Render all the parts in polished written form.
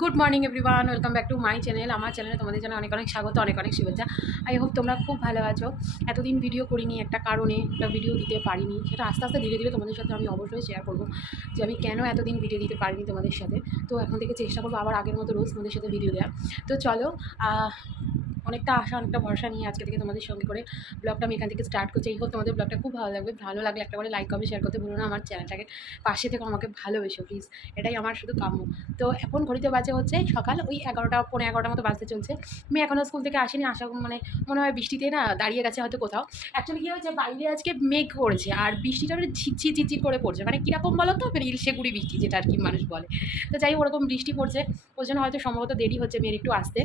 Good morning everyone, welcome back to my channel. আমার চ্যানেলে তোমাদের জন্য অনেক অনেক স্বাগত, অনেক অনেক শুভেচ্ছা। আই হোপ তোমরা খুব ভালো আছো। এতদিন ভিডিও করিনি একটা কারণে, একটা ভিডিও দিতে পারিনি, সেটা আস্তে আস্তে ধীরে ধীরে তোমাদের সাথে আমি অবশ্যই শেয়ার করবো যে আমি কেন এতদিন ভিডিও দিতে পারিনি তোমাদের সাথে। তো এখন থেকে চেষ্টা করবো আবার আগের মতো রোজ তোমাদের সাথে ভিডিও দেওয়া। তো চলো, অনেকটা আশা, অনেকটা ভরসা নিয়ে আজকে থেকে তোমাদের সঙ্গে করে ব্লগটা আমি এখান থেকে স্টার্ট করছি। এই হোক তোমাদের ব্লগটা খুব ভালো লাগবে। ভালো লাগলে একটা করে লাইক কমেন্ট শেয়ার করতে ভুলো না। আমার চ্যানেলটাকে পাশে থেকে আমাকে ভালোবেসো প্লিজ, এটাই আমার শুধু কাম্য। তো এখন ঘড়িতে বাজে হচ্ছে সকাল ওই 11টা, পৌনে 11টার মতো বাজতে চলছে। আমি এখনও স্কুল থেকে আসিনি, আসা মানে মনে হয় বৃষ্টিতে না দাঁড়িয়ে গেছে হয়তো কোথাও। অ্যাকচুয়ালি কী হয়েছে, বাইরে আজকে মেঘ করেছে আর বৃষ্টিটা মানে ঝিরঝির ঝিরঝির করে পড়ছে, মানে কীরকম বলো তো, মানে ইলশেগুড়ি বৃষ্টি যেটা আর কি মানুষ বলে। তো যাই ওরকম বৃষ্টি পড়ছে, ওই জন্য হয়তো সম্ভবত দেরি হচ্ছে মেয়ের একটু আসতে।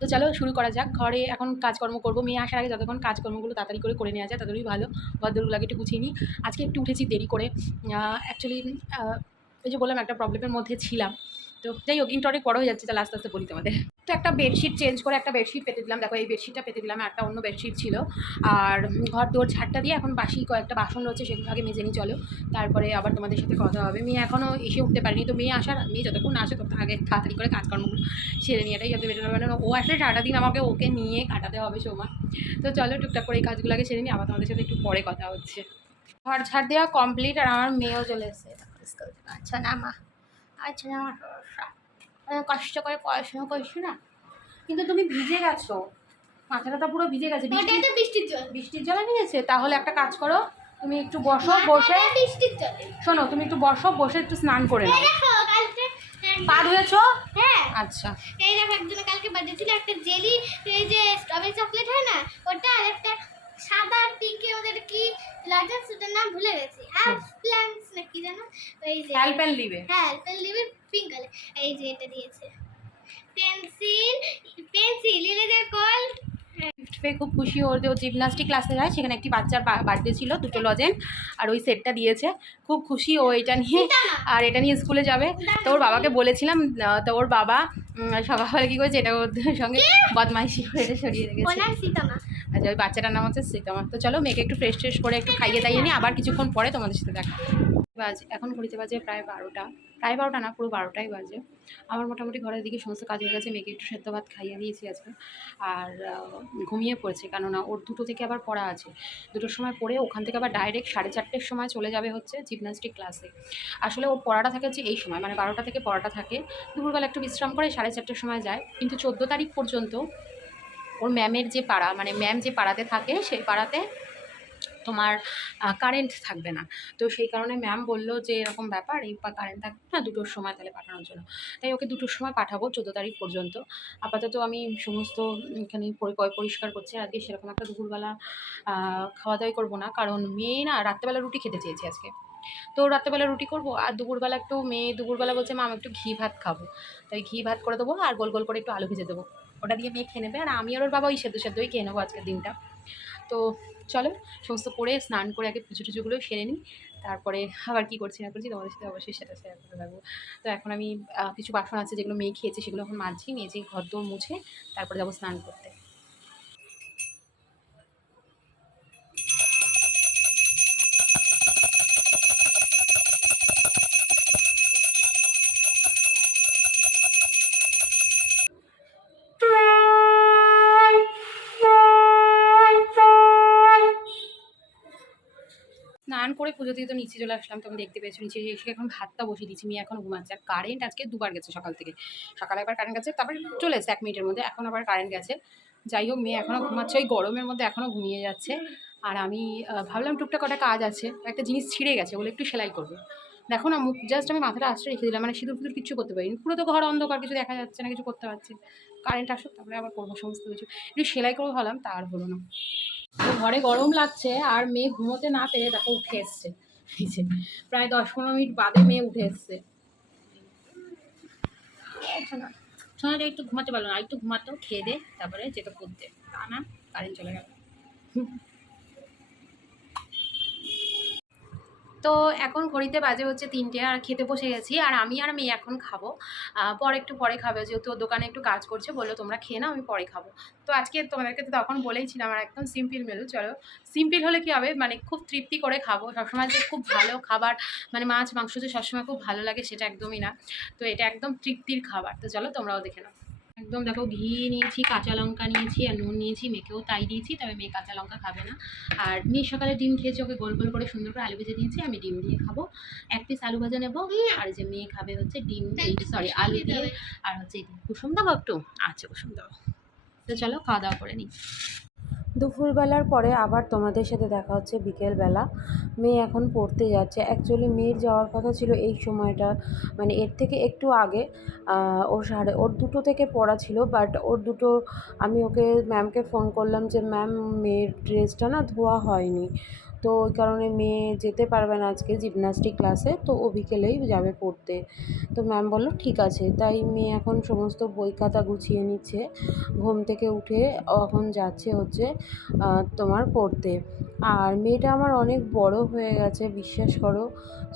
তো চলো শুরু করা যাক। ঘরে এখন কাজকর্ম করবো, মেয়ে আসার আগে যতক্ষণ কাজকর্মগুলো তাড়াতাড়ি করে নেওয়া যায় ততটাই ভালো। ঘরদোরগুলোকে একটু গুছিয়ে নিই। আজকে একটু উঠেছি দেরি করে। অ্যাকচুয়ালি ওই যে বললাম একটা প্রবলেমের মধ্যে ছিলাম। তো যাই হোক, ইন্টারনেট অনেক বড় হয়ে যাচ্ছে, তাহলে আস্তে আস্তে বলি তোমাদের। তো একটা বেডশিট চেঞ্জ করে একটা বেডশিট পেতে দিলাম। দেখো এই বেডশিটটা পেতে দিলাম, একটা অন্য বেডশিট ছিল। আর ঘর দোর ঝাড়টা দিয়ে এখন বাসি কয়েকটা বাসন রয়েছে, সেগুলো আগে মেজে নিই। চলো, তারপরে আবার তোমাদের সাথে কথা হবে। মেয়ে এখনও এসে উঠতে পারিনি, তো মেয়ে যতক্ষণ আসে তখন আগে তাড়াতাড়ি করে কাজকর্মগুলো সেরে নিয়ে, এটাই যাতে বেটার হবে। ও আসলে সারাটা দিন আমাকে ওকে নিয়ে কাটাতে হবে সময়। তো চলো টুকটাক করে এই কাজগুলো আগে সেরে নিই, আবার তোমাদের সাথে একটু পরে কথা হচ্ছে। ঘর ঝাড় দেওয়া কমপ্লিট আর আমার মেয়েও চলে এসেছে। আচ্ছা না মা, আচ্ছা না আমার কষ্ট করে পড়াশোনা করছো না, কিন্তু তুমি ভিজে গেছো, মাথাটা পুরো ভিজে গেছে। বৃষ্টির জলে ভিজেছে। তাহলে একটা কাজ করো, তুমি একটু বসো, বসে শোনো, তুমি একটু বসো, বসে একটু স্নান করে নাও। পা ধুয়েছো? হ্যাঁ। আচ্ছা, এই দেখো একজনের কালকে বার্থডে ছিল, একটা জেলি, এই যে স্ট্রবেরি চকলেট হয় না ওটা, আর একটা সাদা পিঙ্কে ওদের কি লাগার, সেটার নাম ভুলে গেছি, প্ল্যান্টস না কি জানো, এই যে হেল্প এন্ড লিভে, হ্যাঁ হেল্প এন্ড লিভে পিঙ্ক কালার। এই যে এটা দিয়েছে পেন্সিল ইলেজার কল। গিফট পেয়ে খুব খুশি। ওর যে জিমনাস্টিক ক্লাসে যায়, সেখানে একটি বাচ্চার বার্থডে ছিল, দুটো লজেন আর ওই সেটটা দিয়েছে। খুব খুশি ও এটা নিয়ে, আর এটা নিয়ে স্কুলে যাবে। তো ওর বাবাকে বলেছিলাম, তো ওর বাবা সকালবেলা কী করেছে, এটা ওর সঙ্গে বদমাইশি করে এটা সরিয়ে রেখেছে। আচ্ছা, ওই বাচ্চাটার নাম হচ্ছে সীতামা। তো চলো মেয়েকে একটু ফ্রেশ ট্রেশ করে একটু খাইয়ে দাইয়ে নিই, আবার কিছুক্ষণ পরে তোমাদের সাথে দেখা। এখন ঘড়িতে বাজে প্রায় 12টা, প্রায় 12টা না, পুরো 12টাই বাজে। আমার মোটামুটি ঘরের দিকে সমস্ত কাজ হয়ে গেছে। মেয়েকে একটু সেদ্ধ ভাত খাইয়ে দিয়েছি আজকে, আর ঘুমিয়ে পড়েছে, কেননা ওর 2টো থেকে আবার পড়া আছে। 2টোর সময় পড়ে ওখান থেকে আবার ডাইরেক্ট 4:30টার সময় চলে যাবে হচ্ছে জিমন্যাস্টিক ক্লাসে। আসলে ওর পড়াটা থাকে হচ্ছে এই সময়, মানে 12টা থেকে পড়াটা থাকে। দুপুরবেলা একটু বিশ্রাম করে 4:30টার সময় যায়। কিন্তু 14 তারিখ পর্যন্ত ওর ম্যামের যে পাড়া, মানে ম্যাম যে পাড়াতে থাকে সেই পাড়াতে তোমার কারেন্ট থাকবে না। তো সেই কারণে ম্যাম বললো যে এরকম ব্যাপার, এই কারেন্ট থাকবে না, 2টোর সময় তাহলে পাঠানোর জন্য। তাই ওকে 2টোর সময় পাঠাবো 14 তারিখ পর্যন্ত। আপাতত আমি সমস্ত এখানে পরিষ্কার করছি। আজকে সেরকম একটা দুপুরবেলা খাওয়া দাওয়াই করবো না, কারণ মেয়ে না রাত্রেবেলা রুটি খেতে চেয়েছে আজকে। তো রাত্রেবেলা রুটি করবো, আর দুপুরবেলা একটু মেয়ে দুপুরবেলা বলছে মা আমি একটু ঘি ভাত খাবো। তাই ঘি ভাত করে দেবো, আর গোল গোল করে একটু আলু ভেজে দেবো, ওটা দিয়ে মেয়ে খেয়ে নেবে। আর আমি আর ওর বাবা ওই সেদ্ধই খেয়ে নেবো আজকের দিনটা। তো চলো সমস্ত করে স্নান করে আগে পুজো টুজোগুলো সেরে নিই, তারপরে আবার কী করছি না করছি তোমাদের সাথে অবশ্যই সেটা শেয়ার করতে থাকবো। তো এখন আমি কিছু বাসন আছে যেগুলো মেয়ে খেয়েছে, সেগুলো এখন মাজছি, মেজে ঘর দোর মুছে তারপরে যাবো স্নান করতে। স্নান করে পুজো দিয়ে তো নিচে চলে আসলাম, তখন দেখতে পেয়েছি নিচে এসে এখন ভাতটা বসিয়ে দিচ্ছি। মেয়ে এখনও ঘুমাচ্ছে, আর কারেন্ট আজকে 2বার গেছে সকাল থেকে। সকালে একবার কারেন্ট গেছে, তারপরে চলে এসে 1 মিনিটের মধ্যে, এখন আবার কারেন্ট গেছে। যাই হোক, মেয়ে এখনও ঘুমাচ্ছে, ওই গরমের মধ্যে এখনও ঘুমিয়ে যাচ্ছে। আর আমি ভাবলাম টুকটাক কটা কাজ আছে, একটা জিনিস ছিঁড়ে গেছে, বলে একটু সেলাই করবো। দেখো না, মুখ জাস্ট আমি মাথাটা আশ্রয় রেখে দিলাম, মানে সিঁদুর ফিঁদুর কিছু করতে পারিনি, পুরো তো ঘর অন্ধকার, কিছু দেখা যাচ্ছে না, কিছু করতে পারছি। কারেন্ট আসুক তারপরে আবার করবো সমস্ত কিছু। একটু সেলাই করবো ভাবলাম, তা আর হলো না। তো ঘরে গরম লাগছে, আর মেয়ে ঘুমোতে না পেরে দেখো উঠে এসছে। প্রায় 10-15 মিনিট বাদে মেয়ে উঠে এসছে। সোনাটা একটু ঘুমাতে পারলো না, একটু ঘুমাতো, খেয়ে দে তারপরে যেতে পড়তে, তা না কারেন্ট চলে গেল। তো এখন ঘড়িতে বাজে হচ্ছে 3টে, আর খেতে বসে গেছি। আর আমি আর মেয়ে এখন খাবো, পরে একটু পরে খাবে, যেহেতু ওর দোকানে একটু কাজ করছে, বললো তোমরা খেয়ে নাও, আমি পরে খাবো। তো আজকে তোমাদেরকে তো তখন বলেইছিলাম আমার একদম সিম্পল মেনু। চলো, সিম্পল হলে কী হবে, মানে খুব তৃপ্তি করে খাবো। সবসময় যে খুব ভালো খাবার, মানে মাছ মাংস যে সবসময় খুব ভালো লাগে সেটা একদমই না। তো এটা একদম তৃপ্তির খাবার। তো চলো তোমরাও দেখে নাও। একদম দেখো, ঘি নিয়েছি, কাঁচা লঙ্কা নিয়েছি, আর নুন নিয়েছি। মেয়েকেও তাই দিয়েছি, তবে মেয়ে কাঁচা লঙ্কা খাবে না। আর মেয়ে সকালে ডিম খেয়েছে, ওকে গোল গোল করে সুন্দর করে আলু ভেজে দিয়েছি, আমি ডিম দিয়ে খাবো। 1 পিস আলু ভাজা নেবো। আর যে মেয়ে খাবে হচ্ছে ডিম, সরি আলু দিয়ে, আর হচ্ছে কুসুম দেবো একটু। আচ্ছা, কুসুম দেবো। তো চলো খাওয়া দাওয়া করে নিই। দুপুরবেলার পরে আবার তোমাদের সাথে দেখা হচ্ছে বিকেলবেলা। মেয়ে এখন পড়তে যাচ্ছে। অ্যাকচুয়ালি মেয়ের যাওয়ার কথা ছিল এই সময়টা, মানে এর থেকে একটু আগে। ওর 2টো থেকে পড়া ছিল, বাট ওর 2টো আমি ওকে ম্যামকে ফোন করলাম যে ম্যাম, মেয়ের ড্রেসটা না ধোয়া হয়নি, তো ওই কারণে মেয়ে যেতে পারবে না আজকে জিমন্যাস্টিক ক্লাসে, তো ও বিকেলেই যাবে পড়তে। তো ম্যাম বললো ঠিক আছে। তাই মেয়ে এখন সমস্ত বই খাতা গুছিয়ে নিচ্ছে, ঘুম থেকে উঠে এখন যাচ্ছে হচ্ছে তোমার পড়তে। আর মেয়েটা আমার অনেক বড় হয়ে গেছে, বিশ্বাস করো।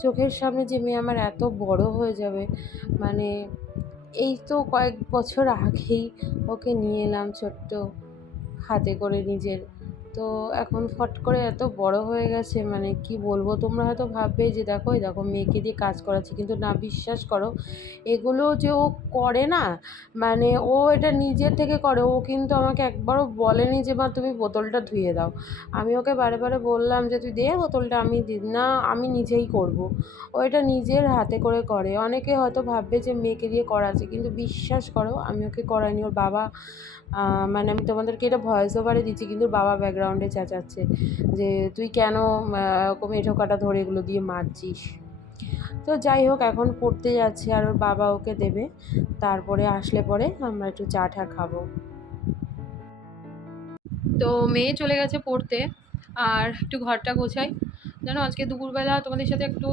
চোখের সামনে যে মেয়ে আমার এত বড় হয়ে যাবে, মানে এই তো কয়েক বছর আগেই ওকে নিয়ে এলাম ছোট্ট হাতে করে নিজের। তো এখন ফট করে এত বড় হয়ে গেছে, মানে কি বলবো। তোমরা হয়তো ভাববে যে দেখো এই দেখো মেয়েকে দিয়ে কাজ করাচ্ছি, কিন্তু না, বিশ্বাস করো, এগুলো যে ও করে না, মানে ও এটা নিজের থেকে করে। ও কিন্তু আমাকে একবারও বলেনি যে মা তুমি বোতলটা ধুয়ে দাও। আমি ওকে বারে বারে বললাম যে তুই দে বোতলটা, আমি না, আমি নিজেই করব। ও এটা নিজের হাতে করে করে। অনেকে হয়তো ভাববে যে মেয়েকে দিয়ে করাচ্ছে, কিন্তু বিশ্বাস করো আমি ওকে করাইনি। ওর বাবা, মানে আমি তোমাদেরকে এটা ভয়েস ওভারে দিচ্ছি, কিন্তু বাবা ব্যাকগ্রাউন্ডে চেঁচাচ্ছে যে তুই কেন ওরকম এঁঠো কাটা ধরে এগুলো দিয়ে মারছিস। তো যাই হোক, এখন পড়তে যাচ্ছে, আর ওর বাবা ওকে দেবে। তারপরে আসলে পরে আমরা একটু চা টা খাবো। তো মেয়ে চলে গেছে পড়তে, আর একটু ঘরটা গোছাই। জানো, আজকে দুপুরবেলা তোমাদের সাথে একটু,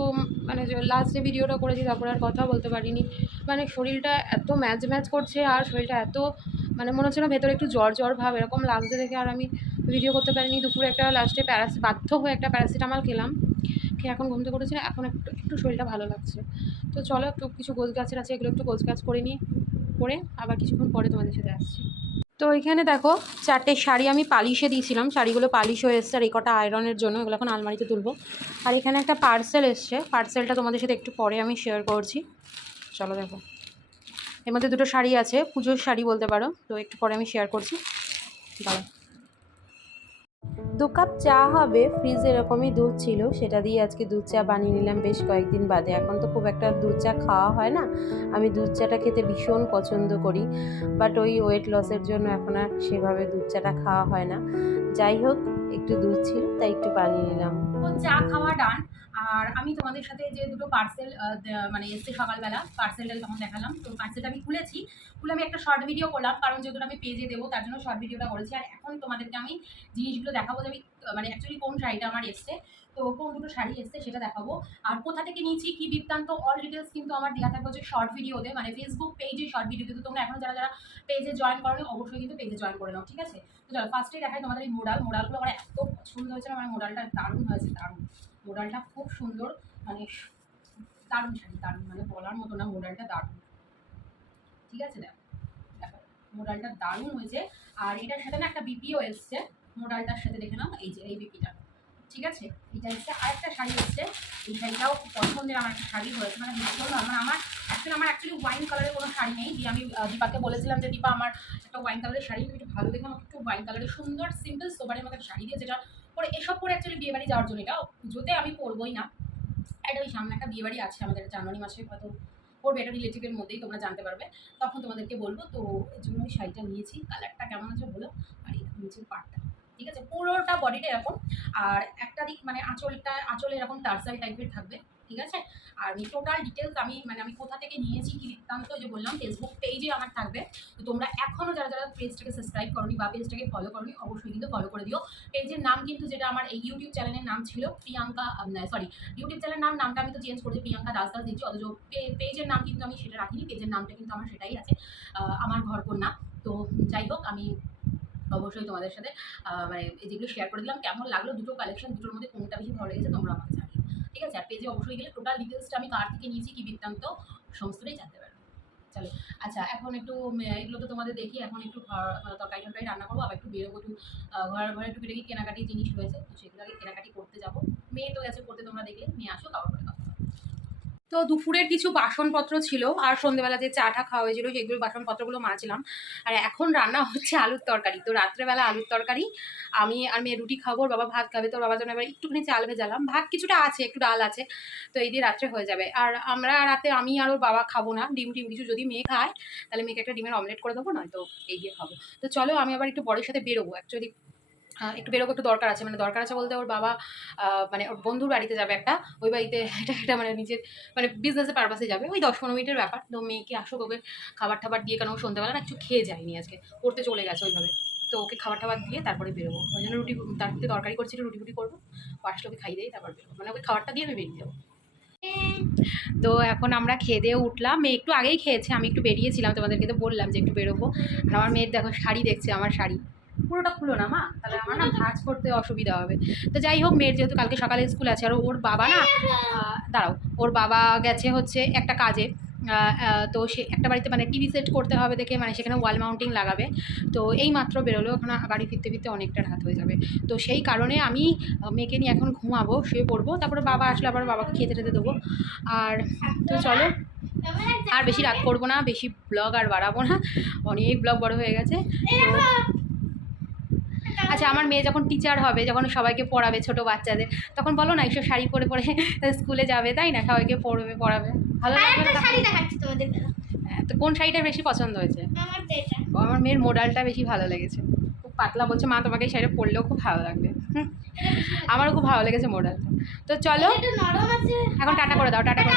মানে লাস্ট যে ভিডিওটা করেছি তারপরে আর কথা বলতে পারিনি। মানে শরীরটা এত ম্যাচ ম্যাচ করছে, আর শরীরটা এত, মানে মনে হচ্ছে না ভেতরে একটু জ্বর জ্বর ভাব এরকম লাগছে দেখে আর আমি ভিডিও করতে পারিনি। দুপুরে একটা লাস্টে বাধ্য হয়ে একটা প্যারাসিটামল খেলাম, খেয়ে এখন ঘুমতে করেছে। এখন একটু একটু শরীরটা ভালো লাগছে। তো চলো, একটু কিছু গোছ গাছের আছে, এগুলো একটু গোছ গাছ করে নিই, করে আবার কিছুক্ষণ পরে তোমাদের সাথে আসছি। তো এখানে দেখো 4টে শাড়ি আমি পালিশে দিয়েছিলাম, শাড়িগুলো পালিশ হয়ে এসছে, আর এই কটা আয়রনের জন্য এগুলো এখন আলমারিতে তুলবো। আর এখানে একটা পার্সেল এসছে, পার্সেলটা তোমাদের সাথে একটু পরে আমি শেয়ার করছি। চলো দেখো, এর মধ্যে 2টো শাড়ি আছে, পুজোর শাড়ি বলতে পারো। তো একটু পরে আমি শেয়ার করছি, দাঁড়াও। 2 কাপ চা হবে, ফ্রিজে এরকমই দুধ ছিল, সেটা দিয়ে আজকে দুধ চা বানিয়ে নিলাম বেশ কয়েকদিন বাদে। এখন তো খুব একটা দুধ চা খাওয়া হয় না, আমি দুধ চাটা খেতে ভীষণ পছন্দ করি, বাট ওই ওয়েট লসের জন্য এখন আর সেভাবে দুধ চাটা খাওয়া হয় না। যাই হোক, একটু দুধ ছিল তাই একটু বানিয়ে নিলাম। তো চা খাওয়া ডান। আর আমি তোমাদের সাথে যে 2টো পার্সেল মানে এসছে সকালবেলা, পার্সেলটা তখন দেখালাম। তো পার্সেলটা আমি খুলে আমি একটা শর্ট ভিডিও করলাম, কারণ যেহেতু আমি পেজে দেবো তার জন্য শর্ট ভিডিওটা করেছি। আর এখন তোমাদেরকে আমি জিনিসগুলো দেখাবো যে আমি মানে অ্যাকচুয়ালি কোন শাড়িটা আমার এসছে, তো কোন 2টো শাড়ি এসছে সেটা দেখাবো। আর কোথা থেকে নিয়েছি কি বৃত্তান্ত অল ডিটেলস কিন্তু আমার দেওয়া থাকবে হচ্ছে শর্ট ভিডিওতে, মানে ফেসবুক পেজে শর্ট ভিডিওতে। তো তোমরা এখন যারা যারা পেজে জয়েন করো অবশ্যই কিন্তু পেজে জয়েন করে নাও, ঠিক আছে। তো চলো ফার্স্টেই দেখাই তোমাদের এই মোডালগুলো আমার এত পছন্দ হয়েছে, আমার মোডালটা দারুণ হয়েছে, দারুণ। মোডালটা খুব সুন্দর, মানে দারুণ শাড়ি, দারুণ, মানে বলার মতো না, মোডালটা দারুণ, ঠিক আছে। দেখো দেখো মোডালটা দারুণ হয়েছে। আর এটার সাথে না একটা বিপিও এসছে মোডালটার সাথে, দেখে নাও, এই যে এই বিপিটা, ঠিক আছে। এটা এসছে। আরেকটা শাড়ি এসছে, এই শাড়িটাও পছন্দের আমার একটা শাড়ি হয়েছে, মানে ভীষণ, মানে আমার অ্যাকচুয়ালি ওয়াইন কালারের কোনো শাড়ি নেই, দিয়ে আমি দীপাকে বলেছিলাম যে দীপা আমার একটা ওয়াইন কালারের শাড়ি একটু ভালো দেখে আমাকে একটু ওয়াইন কালারের সুন্দর সিম্পল সোবারের মতো শাড়ি দিয়ে, যেটা পরে এসব করে অ্যাকচুয়ালি বিয়ে বাড়ি যাওয়ার জন্য, এটা পুজোতে আমি পরবোই না। এটা ওই সামনে একটা বিয়ে বাড়ি আছে আমাদের জানুয়ারি মাসে, হয়তো পড়বে, এটা রিলেটিভের মধ্যেই, তোমরা জানতে পারবে তখন তোমাদেরকে বলবো। তো এর জন্য ওই শাড়িটা নিয়েছি। কালারটা কেমন আছে বলো। আর এই নিচের পাটটা, ঠিক আছে, পুরোটা বডিটা এরকম, আর একটা দিক মানে আঁচলে এরকম টার্সাল টাইপের থাকবে, ঠিক আছে। আর টোটাল ডিটেলস আমি কোথা থেকে নিয়েছি কি বৃত্তান্ত যে বললাম ফেসবুক পেজে আমার থাকবে। তো তোমরা এখনও যারা যারা পেজটাকে সাবস্ক্রাইব করোনি বা পেজটাকে ফলো করোনি অবশ্যই কিন্তু ফলো করে দিও। পেজের নাম কিন্তু, যেটা আমার এই ইউটিউব চ্যানেলের নাম ছিল প্রিয়াঙ্কা, সরি, ইউটিউব চ্যানেলের নামটা আমি তো চেঞ্জ করেছি, প্রিয়াঙ্কা দাস দিচ্ছি, অথচ পেজের নাম কিন্তু আমি সেটা রাখিনি, পেজের নামটা কিন্তু আমার সেটাই আছে, আমার ঘরকন্যা। তো যাই হোক, আমি অবশ্যই তোমাদের সাথে মানে যেগুলো শেয়ার করে দিলাম। কেমন লাগলো 2টো কালেকশন, 2টোর মধ্যে কোনটা বেশি ভালো লেগেছে তোমরা আমাকে জানিও। ঠিক আছে? আর পেজে অবশ্যই গেলে টোটাল ডিটেলসটা আমি কার থেকে নিয়েছি, কী বৃত্তান্ত সমস্তটাই জানতে পারবে। চলো, আচ্ছা এখন একটু এগুলো তো তোমাদের দেখি, এখন একটু তরকারি টরকারি রান্না করবো, আবার একটু বেরোবো, একটু ঘরে টুকিটাকি কেনাকাটি জিনিস রয়েছে, তো সেগুলো আগে কেনাকাটি করতে যাবো। মেয়ে তো গেছে করতে, তোমরা দেখলে, মেয়ে আসো তারপর করে কথা হবে। তো দুপুরের কিছু বাসনপত্র ছিল, আর সন্ধ্যেবেলা যে চাটা খাওয়া হয়েছিল সেগুলো বাসনপত্রগুলো মাজলাম। আর এখন রান্না হচ্ছে আলুর তরকারি। তো রাত্রেবেলা আলুর তরকারি, আমি আর মেয়ে রুটি খাবো, ওর বাবা ভাত খাবে। তো ওর বাবার জন্য এবার একটুখানি চাল ভেজালাম, ভাত কিছুটা আছে, একটু ডাল আছে, তো এই দিয়ে রাত্রে হয়ে যাবে। আর আমরা রাতে আমি আর ওর বাবা খাবো না ডিম টিম কিছু, যদি মেয়ে খায় তাহলে মেয়েকে একটা ডিমের অমলেট করে দেবো, নয় তো এই দিয়ে খাবো। তো চলো, আমি আবার একটু বরের সাথে বেরোবো, অ্যাকচুয়ালি একটু বেরোবো, একটু দরকার আছে, মানে দরকার আছে বলতে ওর বাবা মানে ওর বন্ধুর বাড়িতে যাবে একটা, ওই বাড়িতে এটা মানে নিজের মানে বিজনেসের পারপাসে যাবে, ওই 10-15 মিনিটের ব্যাপার। তো মেয়েকে আসুক, ওকে খাবার টাবার দিয়ে, কারণ ও সন্ধ্যাবেলা না কিছু খেয়ে যায়নি আজকে, পড়তে চলে গেছে ওইভাবে, তো ওকে খাবার টাবার দিয়ে তারপরে বেরোবো। ওই জন্য রুটি, তার থেকে তরকারি করছিল, রুটি ফুটি করবো, ও আসলে ওকে খাইয়ে দিই তারপর বেরোবো, মানে ওকে খাবারটা দিয়ে আমি বেরিয়ে যাবো। তো এখন আমরা খেয়ে দিয়ে উঠলাম, মেয়ে একটু আগেই খেয়েছে, আমি একটু বেরিয়েছিলাম, তোমাদেরকে তো বললাম যে একটু বেরোবো। আর আমার মেয়ের দেখো শাড়ি দেখছে, আমার শাড়ি পুরোটা খুলো না মা, তাহলে আমার না ভাঁজ করতে অসুবিধা হবে। তো যাই হোক, মেয়ের যেহেতু কালকে সকালে স্কুল আছে, আর ওর বাবা না দাঁড়াও, ওর বাবা গেছে হচ্ছে একটা কাজে, তো সে একটা বাড়িতে মানে টিভি সেট করতে হবে দেখে, মানে সেখানে ওয়াল মাউন্টিং লাগাবে। তো এই মাত্র বেরোলো, এখন বাড়ি ফিরতে ফিরতে অনেকটা রাত হয়ে যাবে। তো সেই কারণে আমি মেয়েকে নিয়ে এখন ঘুমাবো, শুয়ে পড়বো, তারপরে বাবা আসলে আবার বাবাকে খেতে টেতে দেবো। আর তো চলো, আর বেশি রাত করবো না, বেশি ব্লগ আর বাড়াবো না, অনেক ব্লগ বড় হয়ে গেছে। তো আচ্ছা, আমার মেয়ে যখন টিচার হবে, যখন সবাইকে পড়াবে ছোট বাচ্চাদের, তখন বলো না এইসব শাড়ি পরে পরে স্কুলে যাবে, তাই না? সবাইকে পড়াবে, ভালো লাগবে না? শাড়ি দেখাচ্ছি তোমাদের। হ্যাঁ, তো কোন শাড়িটা বেশি পছন্দ হয়েছে? আমার মেয়ের মডেলটা বেশি ভালো লেগেছে, খুব পাতলা, বলছে মা তোমাকে এই শাড়িটা পরলেও খুব ভালো লাগবে। আমারও খুব ভালো লেগেছে মডেলটা। তো চলো, এখন টাটা করে দাও, টাটা করে।